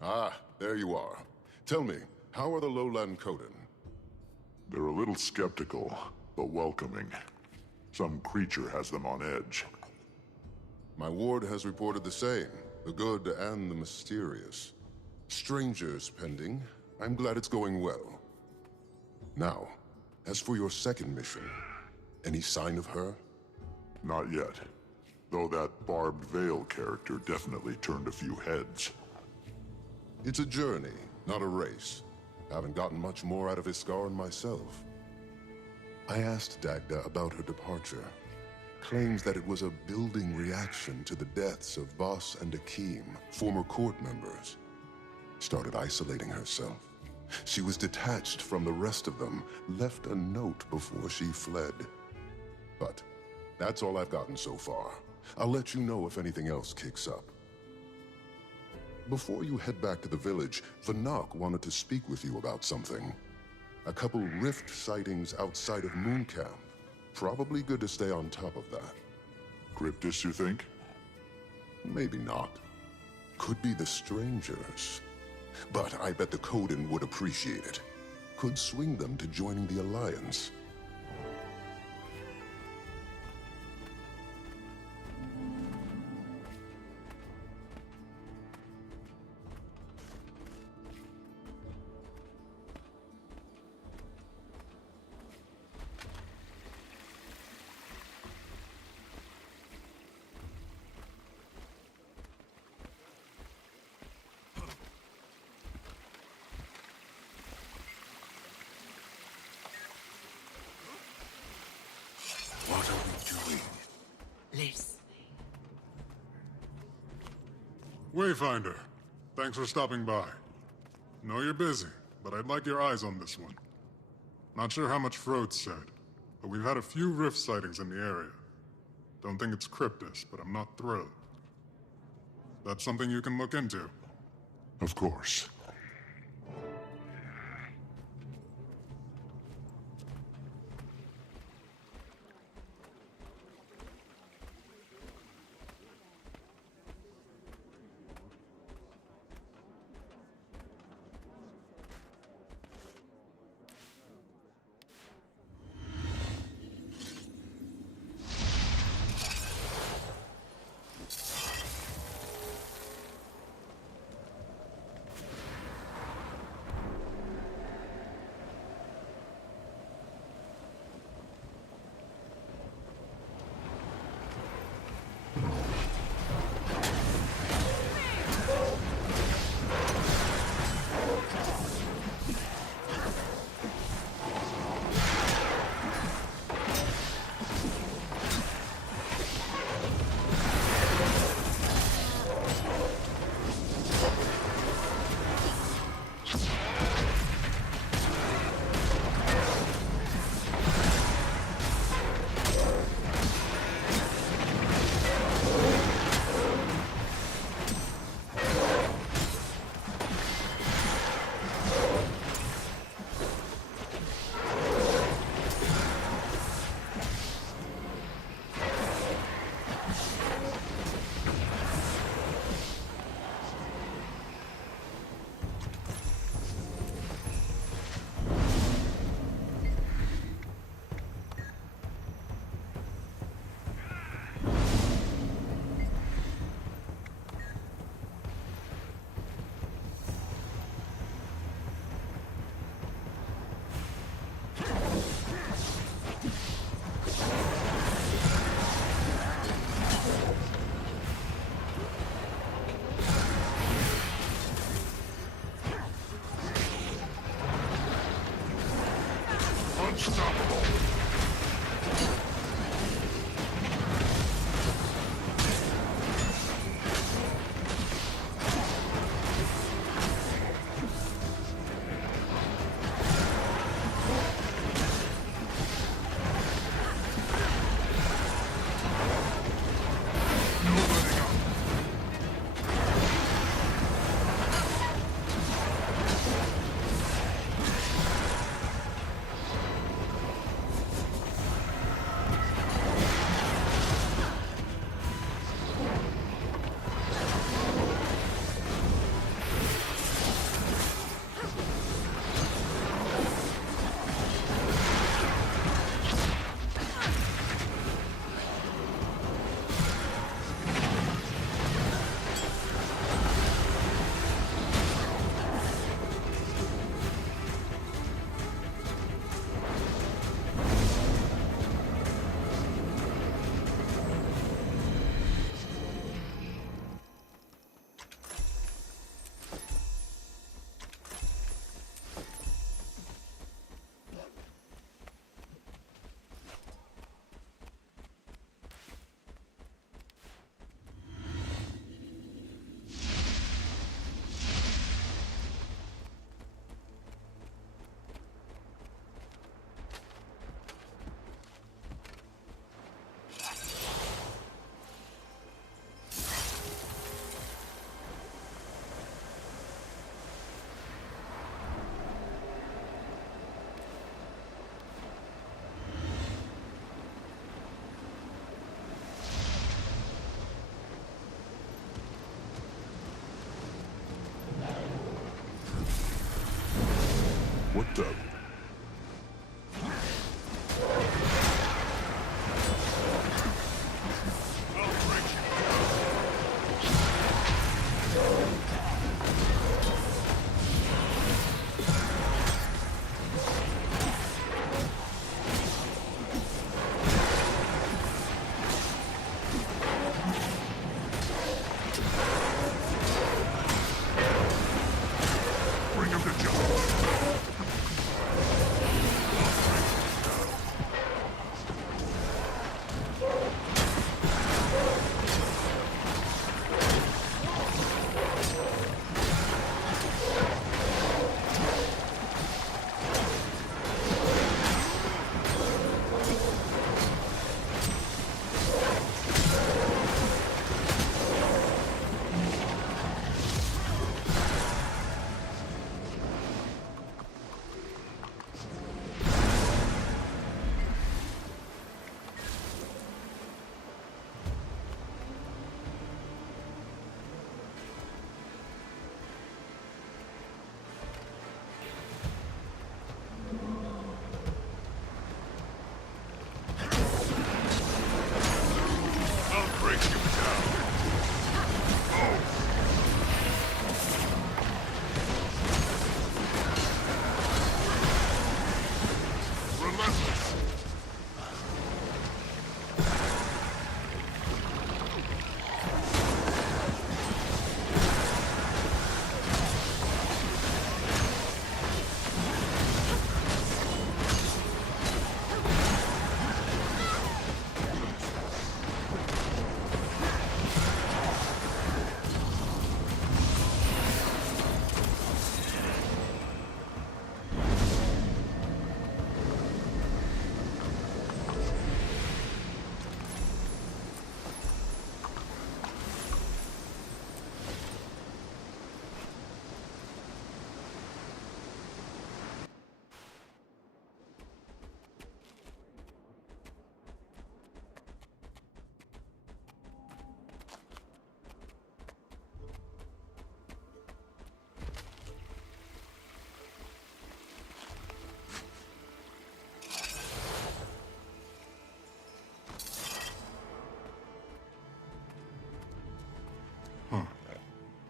Ah, there you are. Tell me, how are the lowland Coden? They're a little skeptical, but welcoming. Some creature has them on edge. My ward has reported the same, the good and the mysterious. Strangers pending. I'm glad it's going well. Now, as for your second mission, any sign of her? Not yet. Though that Barbed Veil character definitely turned a few heads. It's a journey, not a race. Haven't gotten much more out of Iskaran myself. I asked Dagda about her departure. Claims that it was a building reaction to the deaths of Voss and Akeem, former court members. Started isolating herself. She was detached from the rest of them, left a note before she fled. But that's all I've gotten so far. I'll let you know if anything else kicks up. Before you head back to the village, Vanak wanted to speak with you about something. A couple rift sightings outside of Moon Camp. Probably good to stay on top of that. Cryptis, you think? Maybe not. Could be the strangers. But I bet the Coden would appreciate it. Could swing them to joining the Alliance. What are we doing? Listening. Wayfinder, thanks for stopping by. Know you're busy, but I'd like your eyes on this one. Not sure how much Frode said, but we've had a few rift sightings in the area. Don't think it's Cryptis, but I'm not thrilled. That's something you can look into. Of course.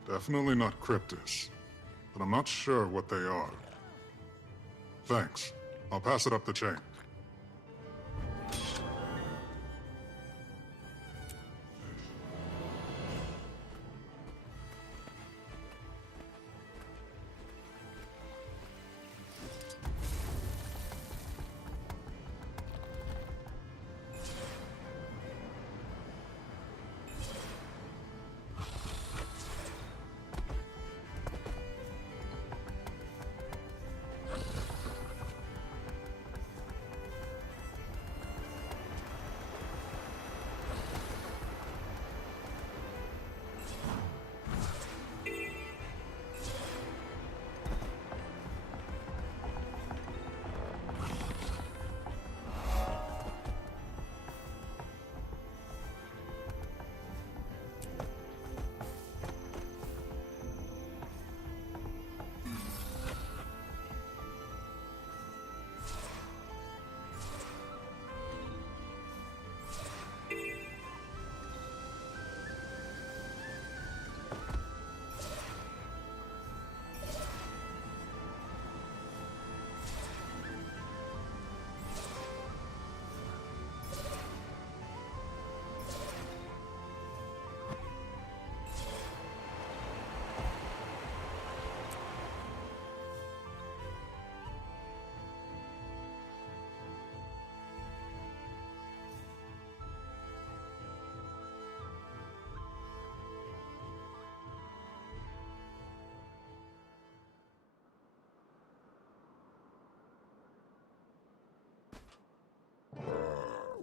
Definitely not cryptis, but I'm not sure what they are. Thanks. I'll pass it up the chain.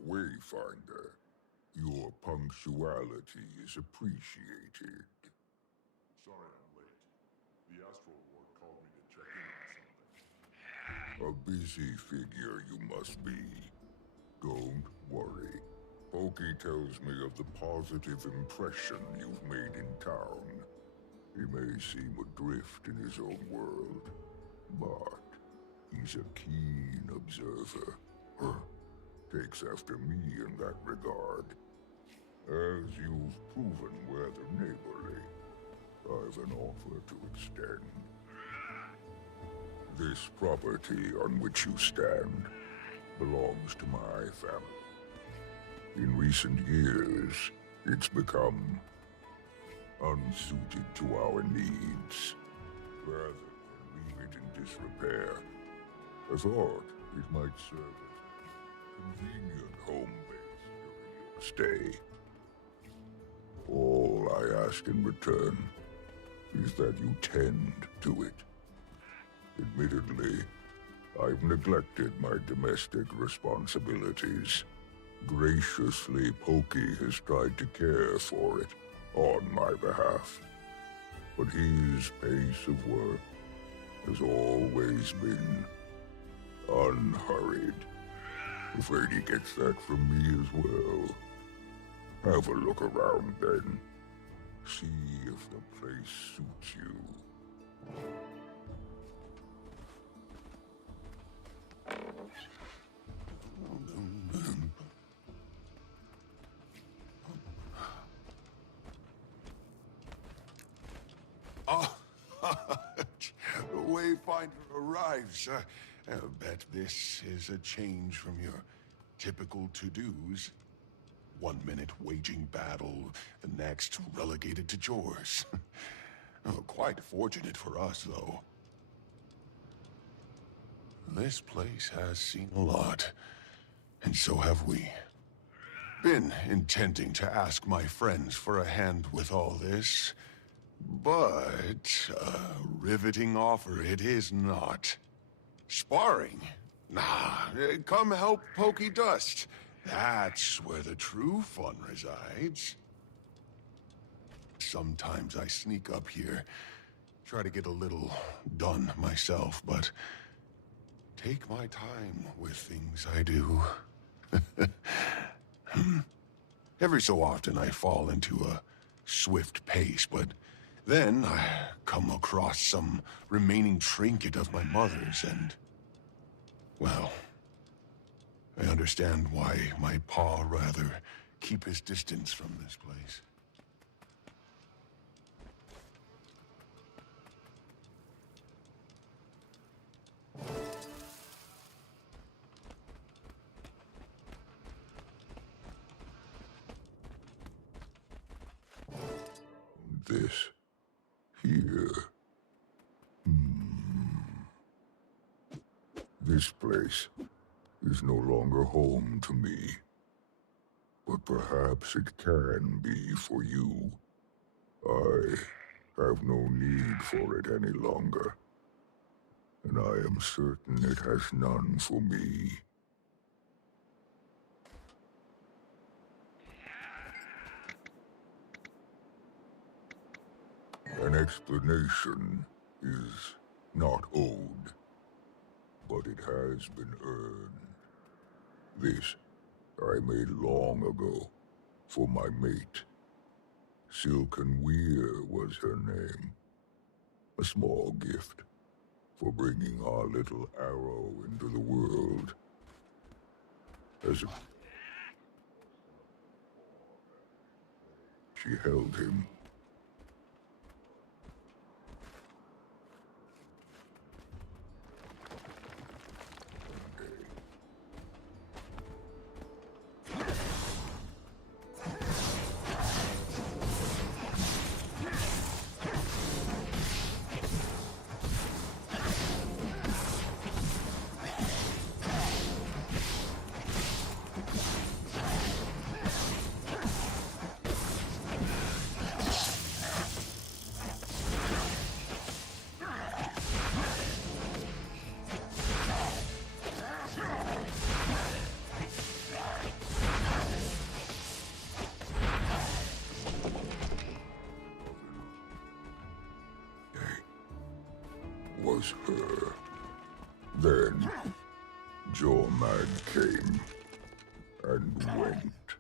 Wayfinder, your punctuality is appreciated. Sorry I'm late. The Astral Ward called me to check in on something. A busy figure you must be. Don't worry. Pokey tells me of the positive impression you've made in town. He may seem adrift in his own world, but he's a keen observer. Takes after me in that regard. As you've proven rather neighborly, I've an offer to extend. This property on which you stand belongs to my family. In recent years, it's become unsuited to our needs. Rather than leave it in disrepair, I thought it might serve convenient home base during your stay. All I ask in return is that you tend to it. Admittedly, I've neglected my domestic responsibilities. Graciously, Pokey has tried to care for it on my behalf. But his pace of work has always been unhurried. Afraid he gets that from me as well. Have a look around then. See if the place suits you. Oh, Wayfinder arrives. I bet this is a change from your typical to-dos. 1 minute waging battle, the next relegated to chores. Oh, quite fortunate for us, though. This place has seen a lot, and so have we. Been intending to ask my friends for a hand with all this, but a riveting offer it is not. Sparring? Nah, come help Pokey Dust. That's where the true fun resides. Sometimes I sneak up here, try to get a little done myself, but take my time with things I do. Every so often I fall into a swift pace, but then I come across some remaining trinket of my mother's and, well, I understand why my paw rather keep his distance from this place. this here. This place is no longer home to me. But perhaps it can be for you. I have no need for it any longer. And I am certain it has none for me. An explanation is not owed, but it has been earned. This I made long ago for my mate. Silken Weir was her name. A small gift for bringing our little arrow into the world. She held him. Was her. Then, Jormag came and went.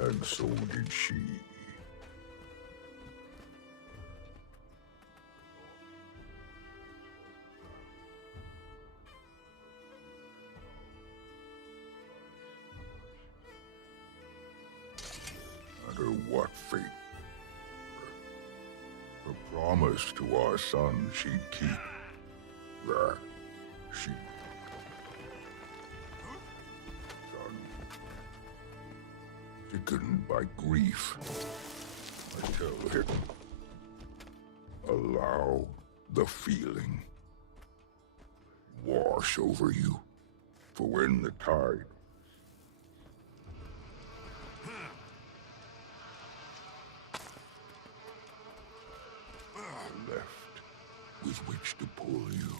And so did she. No matter what fate. Her promise to our son she'd keep. That she... Son. Sickened by grief. I tell him. Allow the feeling. Wash over you. For when the tide... with which to pull you.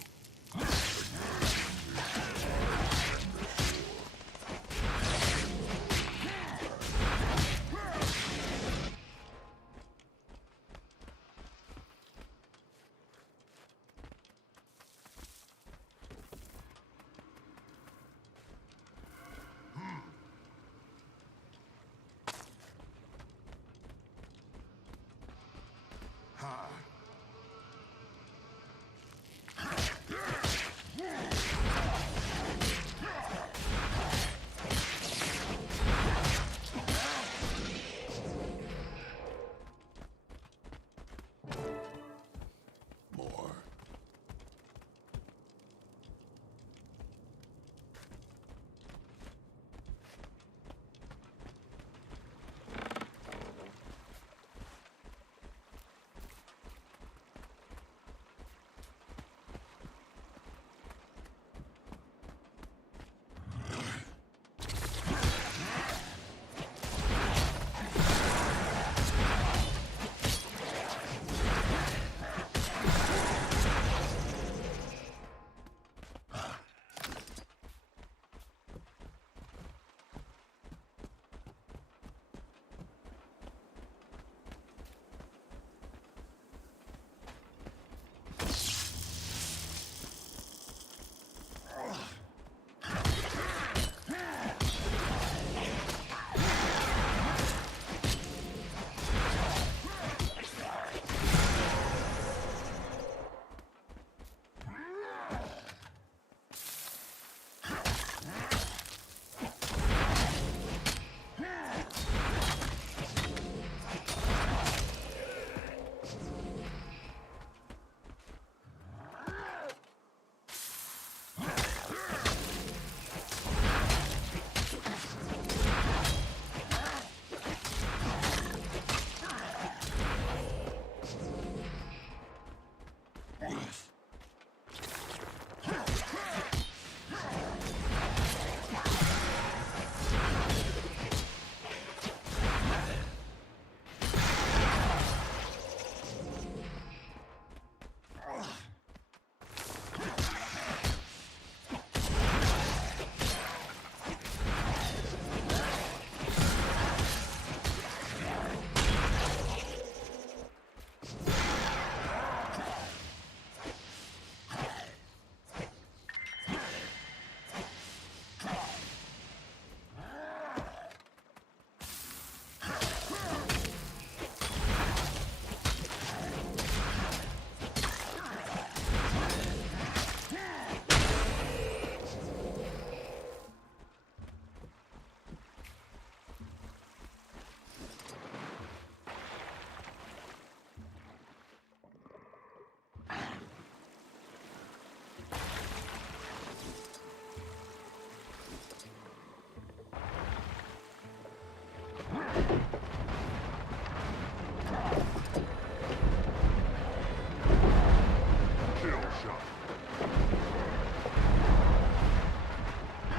Kill shot.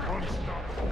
Unstoppable.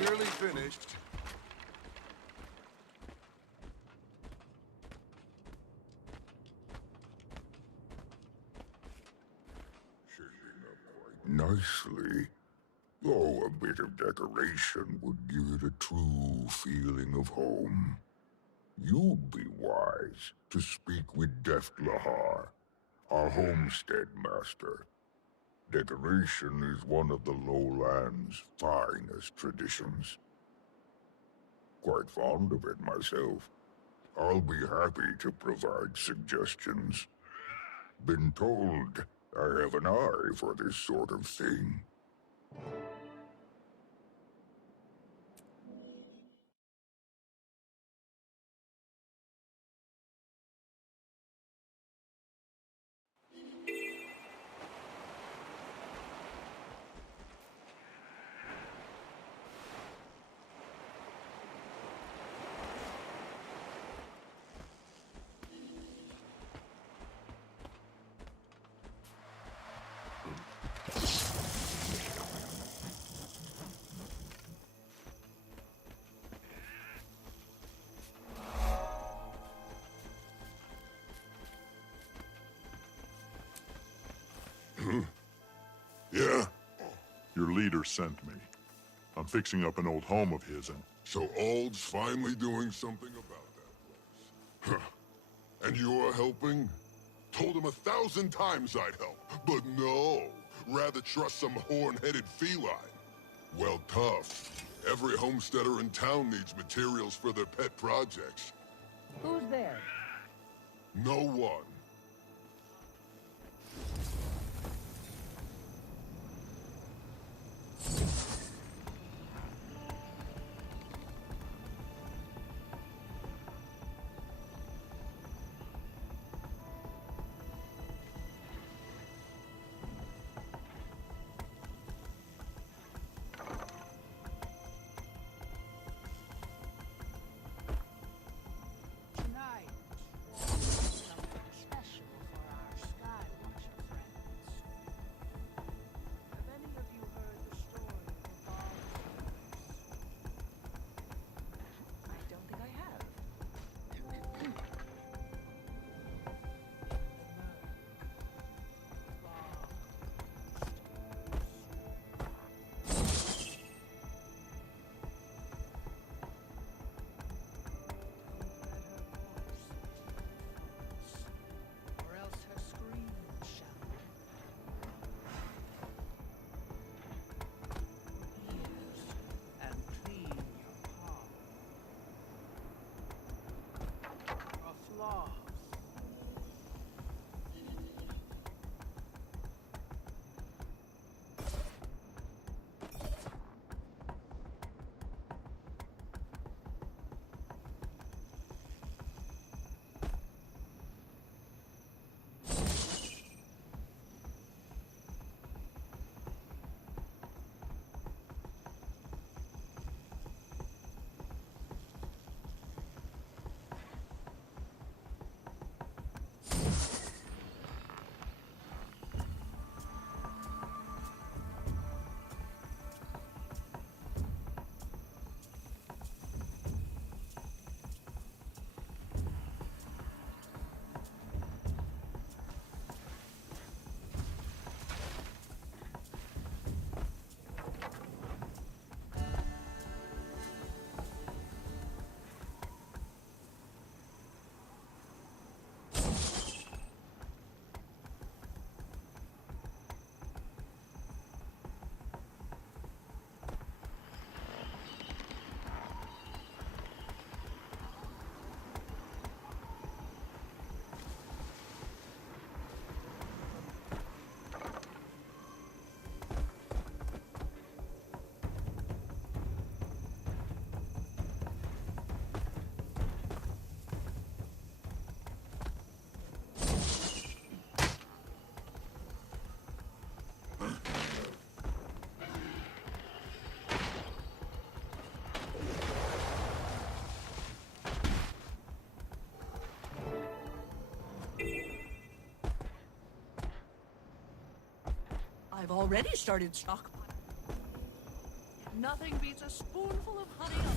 Nearly finished. Shaping up quite nicely. Oh, a bit of decoration would give it a true feeling of home. You'd be wise to speak with Deft Lahar, our Homestead master. Decoration is one of the lowlands' finest traditions. Quite fond of it myself. I'll be happy to provide suggestions. Been told I have an eye for this sort of thing. Yeah? Your leader sent me. I'm fixing up an old home of his and... So Ald's finally doing something about that place. Huh. And you're helping? Told him 1,000 times I'd help, but no. Rather trust some horn-headed feline. Well, tough. Every homesteader in town needs materials for their pet projects. Who's there? No one. I've already started stockpiling. Nothing beats a spoonful of honey on a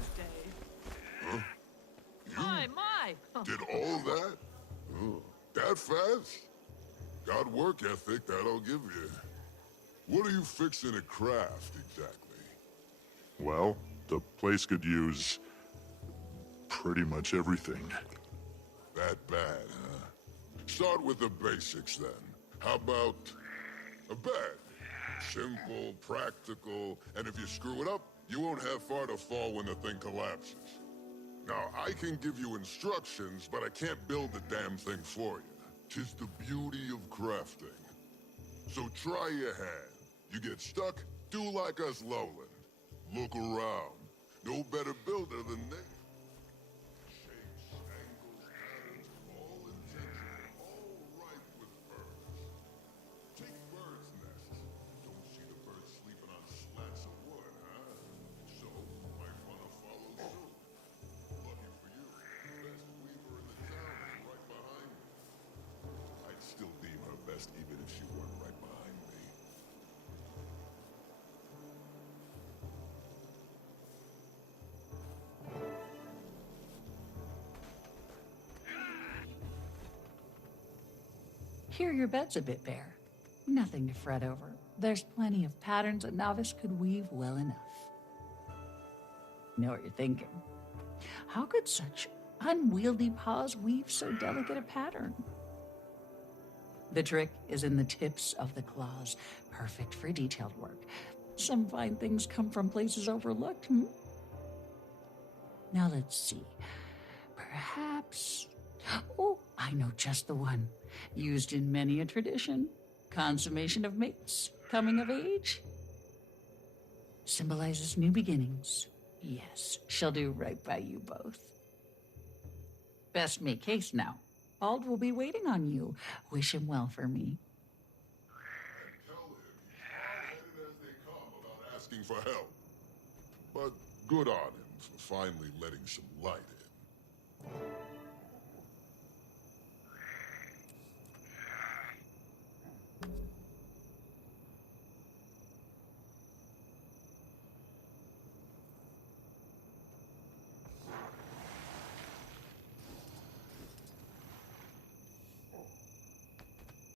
Thursday. Huh? My! Did all that? Oh, that fast? Got work ethic, that I'll give you. What are you fixing to craft, exactly? Well, the place could use pretty much everything. That bad, huh? Start with the basics, then. How about a bed? Simple, practical, and if you screw it up, you won't have far to fall when the thing collapses. Now, I can give you instructions, but I can't build the damn thing for you. 'Tis the beauty of crafting. So try your hand. You get stuck, do like us lowland. Look around. No better builder than me. Shapes, angles, patterns, all intentional, all right with birds. Take birds' nests. Don't see the birds sleeping on slats of wood, huh? So, might wanna follow suit. Lucky for you, the best weaver in the town is right behind me. I'd still deem her best even if she weren't right behind me. Here your bed's a bit bare. Nothing to fret over. There's plenty of patterns a novice could weave well enough. You know what you're thinking. How could such unwieldy paws weave so delicate a pattern? The trick is in the tips of the claws, perfect for detailed work. Some fine things come from places overlooked. Now let's see. Perhaps... Oh, I know just the one. Used in many a tradition. Consummation of mates, coming of age. Symbolizes new beginnings. Yes, she'll do right by you both. Best make haste now. Ald will be waiting on you. Wish him well for me. And tell him he's hard-headed as they come about asking for help. But good on him for finally letting some light in.